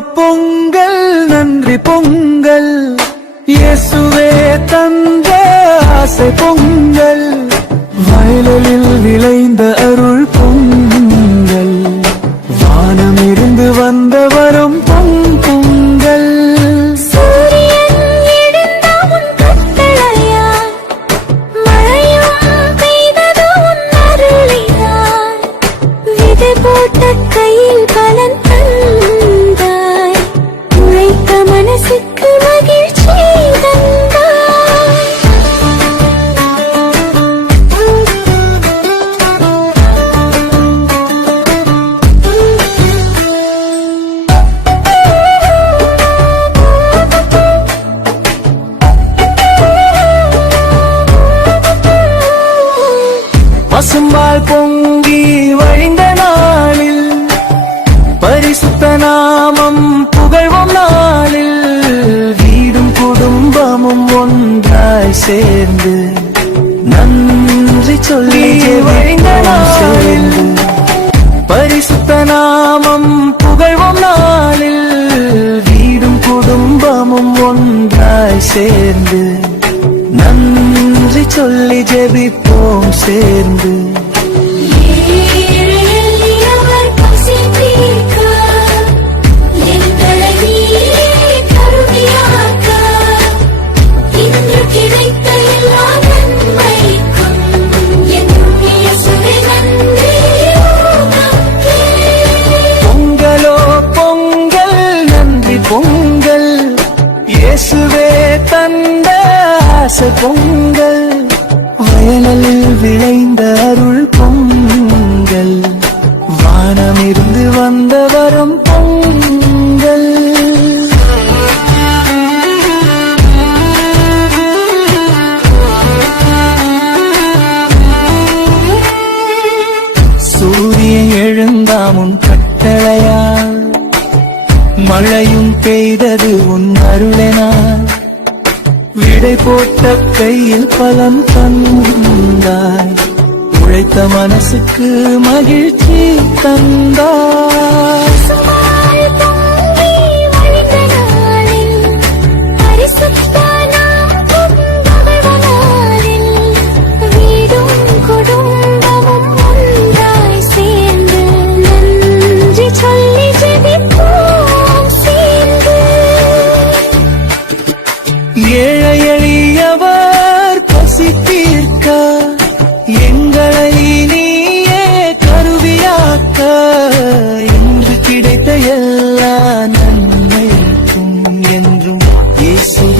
பொங்கல் நன்றி பொங்கல். இயேசுவே தந்த ஆசை பொங்கல். வயலில் விளைந்த அருள் பொங்கல். வானம் இருந்து வந்த வரம் பொங்கல். போட்ட கையில் பல பசும்பால் பொங்கி வழிந்த நாளில் பரிசுத்த நாமம் புகழ்வோம் நாளில் வீடும் குடும்பமும் ஒன்றாய் சேர்ந்து நன்றி சொல்லி வழிந்த நாளில் பரிசுத்த நாமம் புகழ்வோம் நாளில் வீடும் குடும்பமும் ஒன்றாய் சேர்ந்து சொல்லி ஜெபிப்போம் சேர்ந்து. இயேசுவே தந்த ஆசை பொங்கல். வயலில் விளைந்த அருள் பொங்கல். வானமிருந்து வந்த வரம் பொங்கல். சூரியன் எழுந்தாமும் கட்டளையால். மழையும் பெய்தது உன் அருளெனால். விடை போட்ட கையில் பலம் தந்தாய். உழைத்த மனசுக்கு மகிழ்ச்சி தந்தாய்.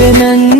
നുമ്പെനങ്ങ